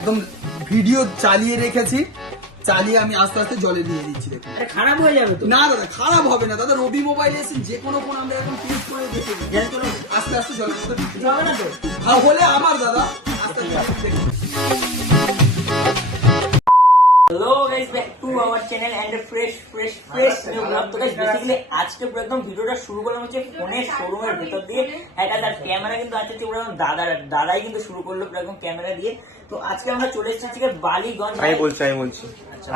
একদম ভিডিও চালিয়ে রেখেছি। চালিয়ে আমি আস্তে আস্তে জলে দিয়ে দিচ্ছি দেখুন। খারাপ হয়ে যাবে তো। না দাদা খারাপ হবে না। দাদা রবি মোবাইল এসে যে কোনো ফোন আমরা এখন টিউজ করে দেখি চলো আস্তে আস্তে জলের মধ্যে হবে না তো। হলে আমার দাদা। আস্তে আস্তে দেখুন। Hello guys back to our channel fresh fresh fresh basically আজকে পুরো একদম ভিডিওটা শুরু করলাম হচ্ছে ফোনের শোরুমের ভিতর দিয়ে। একটা তার ক্যামেরা কিন্তু আছে পুরো একদম দাদা দাদাই কিন্তু শুরু করল পুরো একদম ক্যামেরা দিয়ে। তো আজকে আমরা চলে এসেছি আজকে বালিগঞ্জ। আমি বলছি আমি বলছি।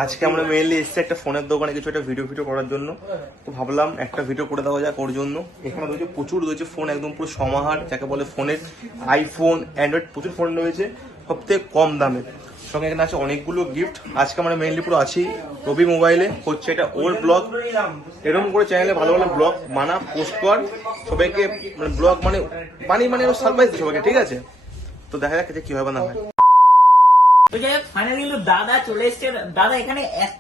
আজকে আমরা মেনলি এসেছি একটা ফোনের দোকানে কিছু একটা ভিডিও ভিডিও করার জন্য। তো ভাবলাম একটা ভিডিও করে দেওয়া যাক ওর জন্য। এখানে রয়েছে প্রচুর রয়েছে ফোন একদম পুরো সমাহার যাকে বলে ফোনের আইফোন অ্যান্ড্রয়েড প্রচুর ফোন রয়েছে সবথেকে কম দামে। সঙ্গে এখানে আছে অনেকগুলো গিফট আজকে আমরা মেইনলি পুরো আছি রবি মোবাইলে হচ্ছে এটা ওল্ড ব্লগ এরকম করে চ্যানেলে ভালো ভালো ব্লগ মানা পোস্ট কর। সবাইকে মানে ব্লগ মানে বানিয়ে মানে সারপ্রাইজ সবাইকে, ঠিক আছে? তো দেখা যাক যে কি হবে না হয় দাদা চলে এসছে। দাদা এখানে এত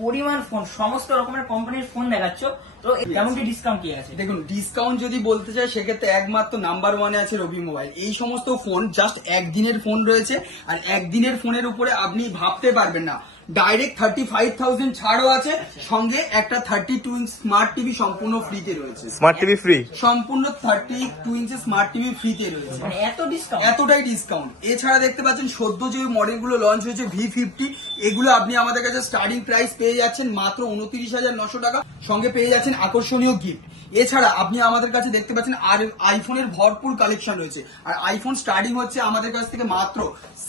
পরিমাণ ফোন সমস্ত রকমের কোম্পানির ফোন দেখাচ্ছ তো কেমন কি ডিসকাউন্ট কি আছে? দেখুন ডিসকাউন্ট যদি বলতে চাই সেক্ষেত্রে একমাত্র নাম্বার ওয়ানে আছে রবি মোবাইল এই সমস্ত ফোন জাস্ট একদিনের ফোন রয়েছে আর একদিনের ফোনের উপরে আপনি ভাবতে পারবেন না। ডাইরেক্ট থার্টি ফাইভ থাউজেন্ড ছাড়ও আছে সঙ্গে একটা thirty two inch smart TV সম্পূর্ণ ফ্রিতে রয়েছে। স্মার্ট টিভি ফ্রি সম্পূর্ণ থার্টি টু ইঞ্চের স্মার্ট টিভি ফ্রিতে রয়েছে। মানে এত ডিসকাউন্ট এতটাই ডিসকাউন্ট এছাড়া দেখতে পাচ্ছেন সদ্য যে মডেলগুলো লঞ্চ হয়েছে ভি ফিফটি এগুলো আপনি আমাদের কাছে স্টার্টিং প্রাইস পেয়ে যাচ্ছেন মাত্র উনত্রিশ হাজার নশো টাকা। সঙ্গে পেয়ে যাচ্ছেন আকর্ষণীয় গিফট এছাড়া আপনি আমাদের কাছে দেখতে পাচ্ছেন আর আইফোনের ভরপুর কালেকশন রয়েছে। আর আইফোন স্টার্টিং হচ্ছে আমাদের কাছ থেকে মাত্র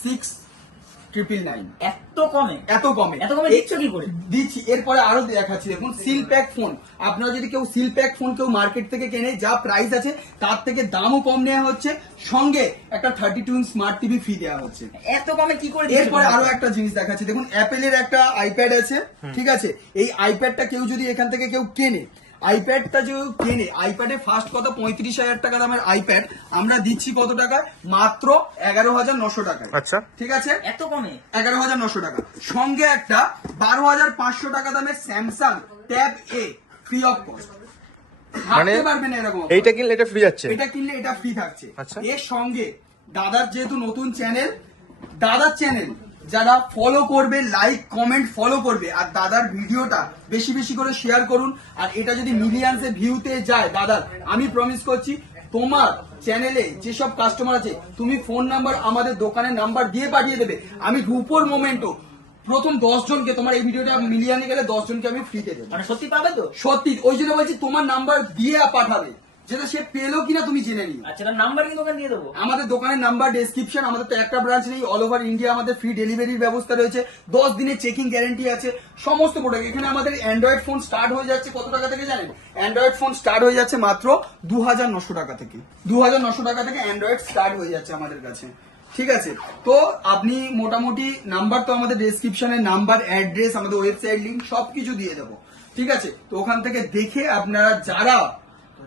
সিক্স ট্রিপল নাইন এত কমে? এত কমে। এত কমে দিচ্ছ কি করে? দিচ্ছি। এরপরে আরও দেখাচ্ছি। দেখুন সিল প্যাক ফোন আপনারা যদি কেউ সিল প্যাক ফোন কেউ মার্কেট থেকে কেনে যা প্রাইস আছে তার থেকে দামও কম নেওয়া হচ্ছে। সঙ্গে একটা thirty two smart TV free দেওয়া হচ্ছে। এত কমে কি করে এরপরে আরও একটা জিনিস দেখাচ্ছি। দেখুন অ্যাপেলের একটা আইপ্যাড আছে ঠিক আছে? এই আইপ্যাডটা কেউ যদি এখান থেকে কেউ কেনে আইপ্যাডটা যে কেনে আইপ্যাডে ফার্স্ট কত? পঁয়ত্রিশ হাজার টাকা দামের আইপ্যাড আমরা দিচ্ছি কত টাকায়? মাত্র এগারো হাজার নশো টাকায়। আচ্ছা। ঠিক আছে? এত কমে? এগারো হাজার নশো টাকা। সঙ্গে একটা বারো হাজার পাঁচশো টাকা দামের Samsung tab A free of cost মানে পারবেন এরকম এইটা কিনলে এটা ফ্রি যাচ্ছে? এটা কিনলে এটা ফ্রি থাকছে। আচ্ছা। এর সঙ্গে দাদার যেহেতু নতুন চ্যানেল দাদার চ্যানেল যারা ফলো করবে লাইক কমেন্ট ফলো করবে আর দাদার ভিডিওটা বেশি বেশি করে শেয়ার করুন আর এটা যদি মিলিয়ন্সে ভিউতে যায় দাদার আমি প্রমিস করছি তোমার চ্যানেলে যেসব কাস্টমার আছে তুমি ফোন নাম্বার আমাদের দোকানের নাম্বার দিয়ে পাঠিয়ে দেবে। আমি রূপোর মোমেন্টও প্রথম দশ জনকে তোমার এই ভিডিওটা মিলিয়নে গেলে দশ জনকে আমি ফ্রিতে দেবো। মানে সত্যি পাবে তো? সত্যি ওই জন্য বলছি তোমার নাম্বার দিয়ে পাঠাবে। যেটা সে পেল কিনা তুমি জেনে নিও। আচ্ছা নাম্বার কিন্তু ওখানে দিয়ে দেবো। আমাদের দোকানের নাম্বার ডেসক্রিপশন আমাদের তো একটা ব্রাঞ্চ নেই অল ওভার ইন্ডিয়া আমাদের ফ্রি ডেলিভারির ব্যবস্থা রয়েছে। দশ দিনের চেকিং গ্যারেন্টি আছে সমস্ত প্রোডাক্ট এখানে আমাদের অ্যান্ড্রয়েড ফোন স্টার্ট হয়ে যাচ্ছে কত টাকা থেকে জানেন? অ্যান্ড্রয়েড ফোন স্টার্ট হয়ে যাচ্ছে মাত্র দু হাজার নশো টাকা থেকে। দু হাজার নশো টাকা থেকে অ্যান্ড্রয়েড স্টার্ট হয়ে যাচ্ছে আমাদের কাছে। ঠিক আছে? তো আপনি মোটামুটি নাম্বার তো আমাদের ডেসক্রিপশনে নাম্বার অ্যাড্রেস আমাদের ওয়েবসাইট লিঙ্ক সবকিছু দিয়ে দেবো। ঠিক আছে? তো ওখান থেকে দেখে আপনারা যারা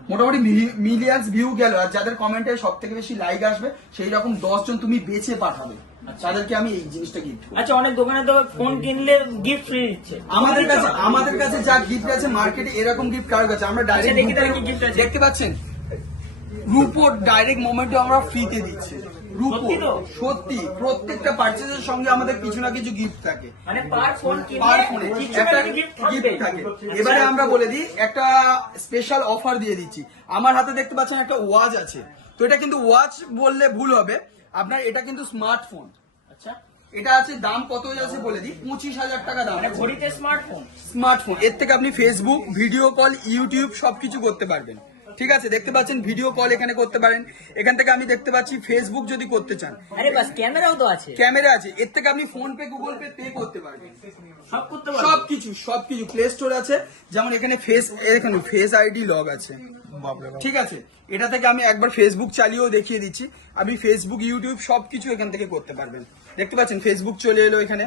মোটামুটি মিলিয়ন্স ভিউ গেল আর যাদের কমেন্টে সব থেকে বেশি লাইক আসবে সেই রকম দশ জন তুমি বেছে পাঠাবে। তাদেরকে আমি এই জিনিসটা গিফট আচ্ছা অনেক দোকানে তো ফোন কিনলে গিফট ফ্রি দিচ্ছে। আমাদের কাছে আমাদের কাছে যা গিফট আছে মার্কেটে এরকম গিফট কারোর কাছে আমরা আচ্ছা, ডাইরেক্ট আছে? দেখতে পাচ্ছেন? রূপো ডাইরেক্ট মোমেন্টে আমরা ফ্রিতে দিচ্ছি। রূপো সত্যি প্রত্যেকটা পার্চেজের সঙ্গে আমাদের কিছু না কিছু গিফট থাকে। মানে পার ফোন পার ফোনে একটা গিফট থাকে। এবারে আমরা বলে দিই একটা স্পেশাল অফার দিয়ে দিচ্ছি। আমার হাতে দেখতে পাচ্ছেন একটা ওয়াচ আছে। তো এটা কিন্তু ওয়াচ বললে ভুল হবে। আপনার এটা কিন্তু স্মার্টফোন আচ্ছা। এটা আছে দাম কত আছে বলে দিই পঁচিশ হাজার টাকা দাম। ঘড়িতে স্মার্টফোন স্মার্টফোন এর থেকে আপনি ফেসবুক ভিডিও কল ইউটিউব সবকিছু করতে পারবেন। ঠিক আছে? দেখতে পাচ্ছেন ভিডিও কল এখানে করতে পারেন। এখান থেকে আমি দেখতে পাচ্ছি ফেসবুক যদি করতে চান। আরে বাস ক্যামেরাও তো আছে। ক্যামেরা আছে। এর থেকে আপনি PhonePe Google pay pay করতে পারবেন। সব করতে পারবে। সবকিছু সবকিছু প্লে স্টোর আছে। যেমন এখানে ফেস এখানে ফেস আইডি লগ আছে। ঠিক আছে? এটা থেকে আমি একবার ফেসবুক চালিয়েও দেখিয়ে দিচ্ছি। আপনি ফেসবুক ইউটিউব সবকিছু এখান থেকে করতে পারবেন। দেখতে পাচ্ছেন ফেসবুক চলে এলো এখানে।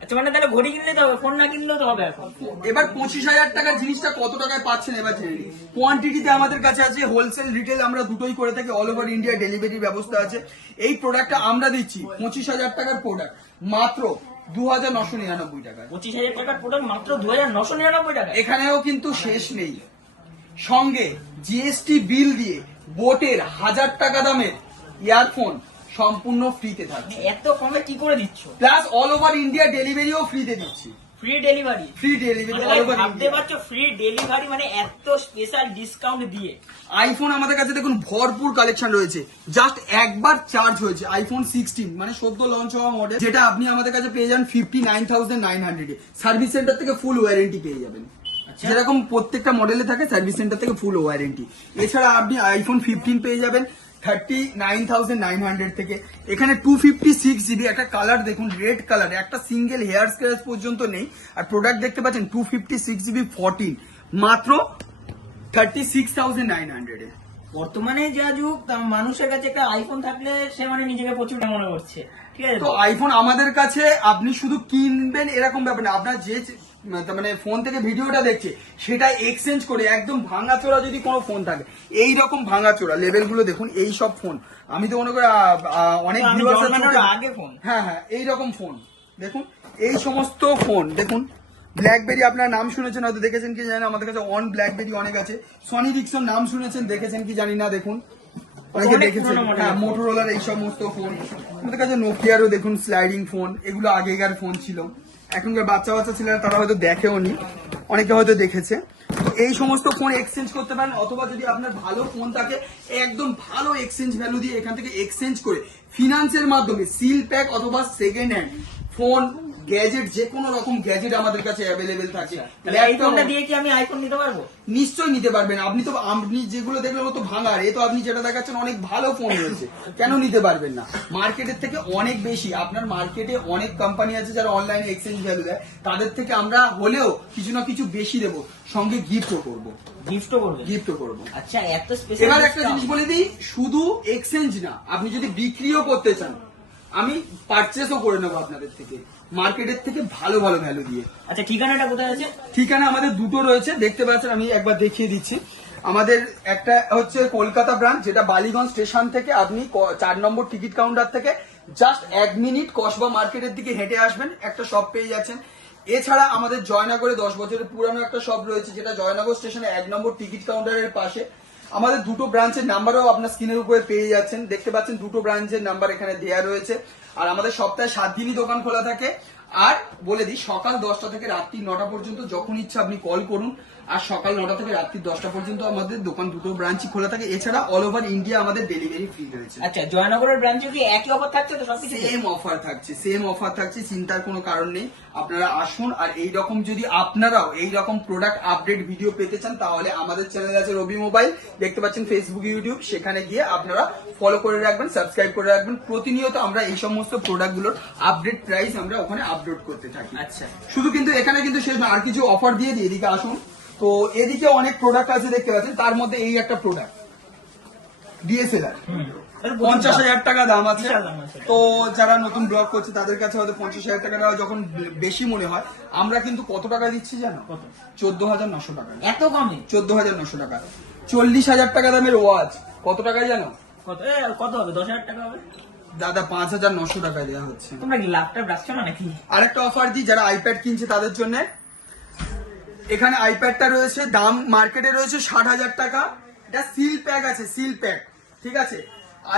আচ্ছা মানে তাহলে ঘড়ি কিনলে তো হবে ফোন না কিনলেও তো হবে এখন। এবার পঁচিশ হাজার টাকার জিনিসটা কত টাকায় পাচ্ছেন এবার জেনে নিন কোয়ান্টিটিতে আমাদের কাছে আছে হোলসেল রিটেল আমরা দুটোই করে থাকি অল ওভার ইন্ডিয়া ডেলিভারি ব্যবস্থা আছে। এই প্রোডাক্টটা আমরা দিচ্ছি পঁচিশ হাজার টাকার প্রোডাক্ট মাত্র দু হাজার নশো নিরানব্বই টাকায় পঁচিশ হাজার টাকার প্রোডাক্ট মাত্র দু হাজার নশো নিরানব্বই টাকা? এখানেও কিন্তু শেষ নেই। সঙ্গে জিএসটি বিল দিয়ে বোটের হাজার টাকা দামের ইয়ারফোন সম্পূর্ণ ফ্রিতে থাকছে। এত কমে কি করে দিচ্ছ? প্লাস অল ওভার ইন্ডিয়া ডেলিভারিও ফ্রিতে দিচ্ছি। ফ্রি ডেলিভারি ফ্রি ডেলিভারি মানে অল ওভার ভাবতে পারছ ফ্রি ডেলিভারি মানে এত স্পেশাল ডিসকাউন্ট দিয়ে। আইফোন আমাদের কাছে দেখুন ভরপুর কালেকশন রয়েছে। জাস্ট একবার চার্জ হয়েছে আইফোন সিক্সটিন মানে সদ্য লঞ্চ হওয়া মডেল যেটা আপনি আমাদের কাছে পেয়ে যান fifty nine thousand nine hundred service centre থেকে ফুল ওয়ারেন্টি পেয়ে যাবেন। আচ্ছা। যেরকম প্রত্যেকটা মডেলে থাকে সার্ভিস সেন্টার থেকে ফুল ওয়ারেন্টি এছাড়া আপনি আইফোন ফিফটিন পেয়ে যাবেন। Thirty nine thousand nine hundred থেকে। এখানে টু ফিফটি সিক্স জিবি একটা কালার দেখুন রেড কালার একটা সিঙ্গেল হেয়ার স্ক্র্যাচ পর্যন্ত নেই। আর প্রোডাক্ট দেখতে পাচ্ছেন two fifty six GB fourteen মাত্র থার্টি সিক্স থাউজেন্ড নাইন হান্ড্রেডে বর্তমানে যা যুগ তা মানুষের কাছে একটা আইফোন থাকলে সে মানে নিজেকে প্রচুর মনে করছে। ঠিক আছে? তো আইফোন আমাদের কাছে আপনি শুধু কিনবেন এরকম ব্যাপার না। আপনার যে মানে ফোন থেকে ভিডিওটা দেখছে সেটা এক্সচেঞ্জ করে একদম ভাঙাচোরা যদি কোনো ফোন থাকে এই রকম ভাঙাচোরা লেভেলগুলো দেখুন এই সব ফোন আমি তো মনে করি অনেক আগে ফোন। হ্যাঁ হ্যাঁ এই রকম ফোন দেখুন এই সমস্ত ফোন দেখুন ব্ল্যাকবেরি আপনার নাম শুনেছেন হয়তো দেখেছেন কি জানেন আমাদের কাছে অন ব্ল্যাকবেরি অনেক আছে। সনি রিক্সন নাম শুনেছেন দেখেছেন কি জানি না দেখুন। অনেকে দেখেছেন। হ্যাঁ। মোটরোলার এই সমস্ত ফোন আমাদের কাছে নোকিয়ারও দেখুন স্লাইডিং ফোন এগুলো আগেকার ফোন ছিল। এখনকার বাচ্চা বাচ্চা ছেলেরা তারা হয়তো দেখেও নি। অনেকে হয়তো দেখেছে। তো এই সমস্ত ফোন এক্সচেঞ্জ করতে পারেন, অথবা যদি আপনার ভালো ফোন থাকে, একদম ভালো এক্সচেঞ্জ ভ্যালু দিয়ে এখান থেকে এক্সচেঞ্জ করে ফিনান্সের মাধ্যমে সিল প্যাক অথবা সেকেন্ড হ্যান্ড ফোন গ্যাজেট যে কোনো রকম গ্যাজেট আমাদের কাছে অ্যাভেলেবেল থাকে। Laptop- ফোনটা দিয়ে কি আমি আইফোন নিতে পারব? নিশ্চয়ই নিতে পারবেন। আপনি তো আপনি যেগুলো দেখলেন ও তো ভাঙার। এ তো আপনি যেটা দেখাচ্ছেন অনেক ভালো ফোন রয়েছে। কেন নিতে পারবেন না? মার্কেটের থেকে অনেক বেশি আপনার মার্কেটে অনেক কোম্পানি আছে যারা অনলাইনে এক্সচেঞ্জ ভ্যালু দেয়। তাদের থেকে আমরা হলেও কিছু না কিছু বেশি দেবো। সঙ্গে গিফটও করব। গিফটও করবে গিফটও করব। আচ্ছা এত স্পেশাল এবার একটা জিনিস বলে দিই শুধু এক্সচেঞ্জ না আপনি যদি বিক্রিও করতে চান আমি পারচেসও করে নেব আপনাদের থেকে। মার্কেটের থেকে ভালো ভালো ভ্যালু দিয়ে। আচ্ছা ঠিকানাটা কোথায় আছে? ঠিকানা আমাদের দুটো রয়েছে দেখতে পাচ্ছেন আমি একবার দেখিয়ে দিচ্ছি। আমাদের একটা হচ্ছে কলকাতা ব্রাঞ্চ যেটা বালিগঞ্জ স্টেশন থেকে আপনি চার নম্বর টিকিট কাউন্টার থেকে জাস্ট এক মিনিট কসবা মার্কেটের দিকে হেঁটে আসবেন একটা শপ পেয়ে যাচ্ছেন। এছাড়া আমাদের জয়নগরে দশ বছরের পুরানো একটা শপ রয়েছে যেটা জয়নগর স্টেশনে এক নম্বর টিকিট কাউন্টারের পাশে। আমাদের দুটো ব্রাঞ্চের নাম্বারও আপনার স্ক্রিনের উপরে পেয়ে যাচ্ছেন। দেখতে পাচ্ছেন দুটো ব্রাঞ্চের নাম্বার এখানে দেয়া রয়েছে। আর আমাদের সপ্তাহে সাত দিনই দোকান খোলা থাকে। আর বলে দিই সকাল দশটা থেকে রাত্রি নটা পর্যন্ত যখন ইচ্ছা আপনি কল করুন। আর সকাল নটা থেকে রাত্রি দশটা পর্যন্ত আমাদের দোকান দুটো ব্রাঞ্চই খোলা থাকে। এছাড়া অল ওভার ইন্ডিয়া আমাদের ডেলিভারি ফ্রি রয়েছে। আচ্ছা জয়নগরের ব্রাঞ্চে কি একই অফার থাকছে তো সবকিছু সেম অফার থাকছে সেম অফার থাকছে চিন্তার কোনো কারণ নেই। আপনারা আসুন আর এই রকম যদি আপনারাও এই রকম প্রোডাক্ট আপডেট ভিডিও পেতে চান তাহলে আমাদের চ্যানেল আছে রবি মোবাইল। দেখতে পাচ্ছেন ফেসবুক ইউটিউব সেখানে গিয়ে আপনারা ফলো করে রাখবেন সাবস্ক্রাইব করে রাখবেন। প্রতিনিয়ত আমরা এই সমস্ত প্রোডাক্টগুলোর আপডেট প্রাইস আমরা ওখানে আপলোড করতে থাকি। আচ্ছা। শুধু কিন্তু এখানে কিন্তু শেষ না আর কিছু অফার দিয়ে দিই এদিকে আসুন। তো এদিকে অনেক প্রোডাক্ট আছে দেখতে পাচ্ছেন তার মধ্যে এই একটা প্রোডাক্ট ডিএসএলআর পঞ্চাশ হাজার টাকা দাম আছে। বিশাল দাম আছে। তো যারা নতুন ব্লগ করছে তাদের কাছে হয়তো পঞ্চাশ হাজার টাকা দেওয়া যখন বেশি মনে হয় আমরা কিন্তু কত টাকা দিচ্ছি জানো? চোদ্দ হাজার নশো টাকা। এত কমে? চোদ্দ হাজার নশো টাকা। চল্লিশ হাজার টাকা দামের ওয়াচ কত টাকায় জানো? কত? কত হবে? দশ হাজার টাকা হবে? দাদা পাঁচ হাজার নশো টাকায় দেওয়া হচ্ছে। তোমরা কি লাভটা রাখছো না নাকি? আরেকটা অফার দিই যারা আইপ্যাড কিনছে তাদের জন্য। এখানে আইপ্যাডটা রয়েছে দাম মার্কেটে রয়েছে ষাট হাজার টাকা। এটা সিল প্যাক আছে সিল প্যাক ঠিক আছে?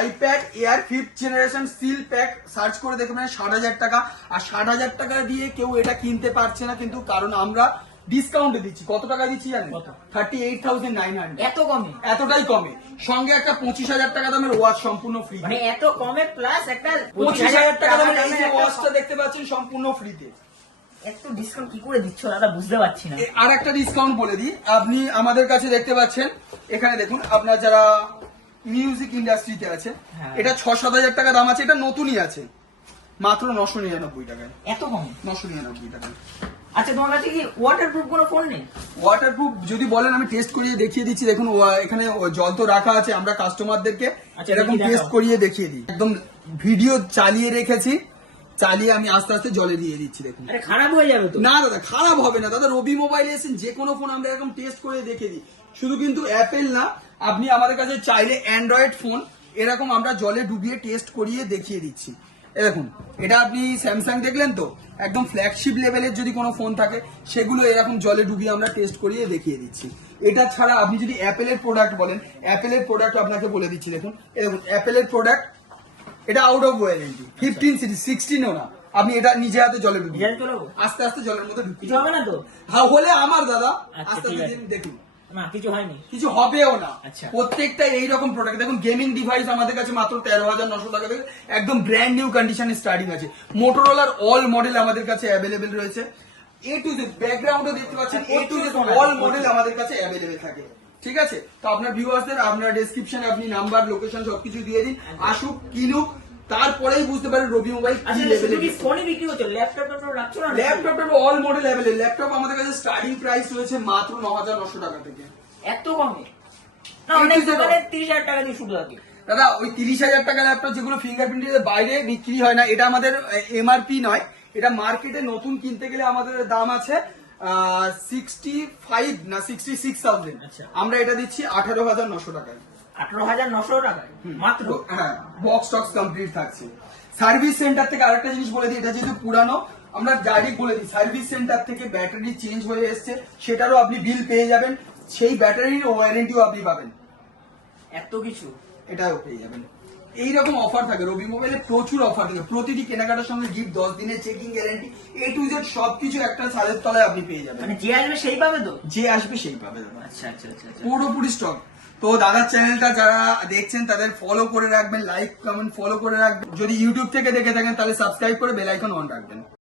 IPad Air fifth generation seal pack search করে দেখবেন ষাট হাজার টাকা। আর ষাট হাজার টাকা দিয়ে কেউ এটা কিনতে পারছে না কিন্তু কারণ আমরা ডিসকাউন্টে দিচ্ছি। কত টাকা দিচ্ছি জানেন? Thirty eight thousand nine hundred এত কমে? এতটাই কমে। সঙ্গে একটা পঁচিশ হাজার টাকা দামের ওয়াচ সম্পূর্ণ ফ্রি মানে এত কমে প্লাস একটা পঁচিশ হাজার টাকা দামের এই যে ওয়াচটা দেখতে পাচ্ছেন সম্পূর্ণ ফ্রিতে এত ডিসকাউন্ট কি করে দিচ্ছ? দাদা বুঝতে পারছি না। আর একটা ডিসকাউন্ট বলে দিই। আপনি আমাদের কাছে দেখতে পাচ্ছেন এখানে দেখুন আপনার যারা মিউজিক ইন্ডাস্ট্রিতে আছে হ্যাঁ। এটা ছ সাত হাজার টাকা দাম আছে এটা নতুনই আছে। মাত্র নশো নিরানব্বই টাকায়। এত কমে? নশো নিরানব্বই টাকায়। আচ্ছা তোমার কাছে কি ওয়াটার প্রুফ কোনো ফোন নেই? ওয়াটারপ্রুফ যদি বলেন আমি টেস্ট করিয়ে দেখিয়ে দিচ্ছি। দেখুন এখানে জল তো রাখা আছে আমরা কাস্টমারদেরকে আচ্ছা, এরকম টেস্ট করিয়ে দেখিয়ে দিই। একদম ভিডিও চালিয়ে রেখেছি। চালিয়ে আমি আস্তে আস্তে জলে দিয়ে দিচ্ছি দেখুন। আরে খারাপ হয়ে যাবে তো। না দাদা খারাপ হবে না। দাদা রবি মোবাইল এসেছেন যে কোনো ফোন আমরা এরকম টেস্ট করে দেখে দিই। শুধু কিন্তু অ্যাপেল না আপনি আমাদের কাছে চাইলে অ্যান্ড্রয়েড ফোন এরকম আমরা জলে ডুবিয়ে টেস্ট করিয়ে দেখিয়ে দিচ্ছি। এ দেখুন এটা আপনি স্যামসাং দেখলেন তো? একদম ফ্ল্যাগশিপ লেভেলের যদি কোনো ফোন থাকে সেগুলো এরকম জলে ডুবিয়ে আমরা টেস্ট করিয়ে দেখিয়ে দিচ্ছি। এটা ছাড়া আপনি যদি অ্যাপেলের প্রোডাক্ট বলেন অ্যাপেলের প্রোডাক্ট আপনাকে বলে দিচ্ছি দেখুন এ দেখুন অ্যাপেলের প্রোডাক্ট এটা out of warranty fifteen series সিক্সটিনও না। আপনি এটা নিজে হাতে জলে ডুবিয়ে আস্তে আস্তে জলের মধ্যে ঢুকিয়ে হবে না তো? হ্যাঁ হলে আমার দাদা আচ্ছা, আস্তে আস্তে দেখুন। না কিছু হয়নি। কিছু হবেও না। আচ্ছা। প্রত্যেকটা এইরকম প্রোডাক্ট দেখুন গেমিং ডিভাইস আমাদের কাছে মাত্র তেরো হাজার নশো টাকা থেকে একদম ব্র্যান্ড নিউ কন্ডিশনে স্টার্টিং আছে। মোটরোলার অল মডেল আমাদের কাছে অ্যাভেলেবেল রয়েছে। এ টু জেড ব্যাকগ্রাউন্ডে দেখতে পাচ্ছেন। A to Z all model আমাদের কাছে অ্যাভেলেবেল থাকে। ঠিক আছে? তো আপনার ভিউয়ার্সদের আপনার ডেসক্রিপশনে আপনি নাম্বার লোকেশন সবকিছু দিয়ে দিন। আসুক কিনুক তারপরেই বুঝতে পারেন রবি মোবাইল কি আচ্ছা লেভেলে ফোনই বিক্রি করছ ল্যাপটপ ট্যাপটপ রাখছো না? ল্যাপটপের অল মডেল অ্যাভেলেবল ল্যাপটপ আমাদের কাছে স্টার্টিং প্রাইস রয়েছে মাত্র ন হাজার নশো টাকা থেকে। এত কমে? না অনেক দোকানে তিরিশ হাজার টাকা দিয়ে শুরু থাকে। দাদা ওই তিরিশ হাজার টাকা ল্যাপটপ যেগুলো ফিঙ্গারপ্রিন্টের বাইরে বিক্রি হয় না এটা আমাদের এমআরপি নয়। এটা মার্কেটে নতুন কিনতে গেলে আমাদের দাম আছে সিক্সটি ফাইভ না সিক্সটি সিক্স থাউজেন্ড আচ্ছা। আমরা এটা দিচ্ছি আঠারো হাজার নশো টাকায়। আঠারো হাজার নশো টাকায় মাত্র। বক্স টক্স কমপ্লিট থাকছে। সার্ভিস সেন্টার থেকে আরেকটা জিনিস বলে দিই এটা যেহেতু পুরানো আমরা ডাইরেক্ট বলে দিই সার্ভিস সেন্টার থেকে ব্যাটারি চেঞ্জ হয়ে এসছে সেটারও আপনি বিল পেয়ে যাবেন সেই ব্যাটারির ওয়ারেন্টিও আপনি পাবেন। এত কিছু? এটাও পেয়ে যাবেন। এইরকম অফার থাকে রবি মোবাইলে প্রচুর অফার থাকে। প্রতিটি কেনাকাটার সঙ্গে গিফট দশ দিনের checking guarantee A to Z সবকিছু একটা সালের তলায় আপনি পেয়ে যাবেন। মানে যে আসবে সেই পাবে তো? যে আসবে সেই পাবে। দাদা আচ্ছা আচ্ছা আচ্ছা আচ্ছা। পুরোপুরি স্টক তো দাদার চ্যানেলটা যারা দেখছেন তাদের ফলো করে রাখবেন লাইক কমেন্ট ফলো করে রাখবেন। যদি ইউটিউব থেকে দেখে থাকেন তাহলে সাবস্ক্রাইব করে বেল আইকন অন রাখবেন।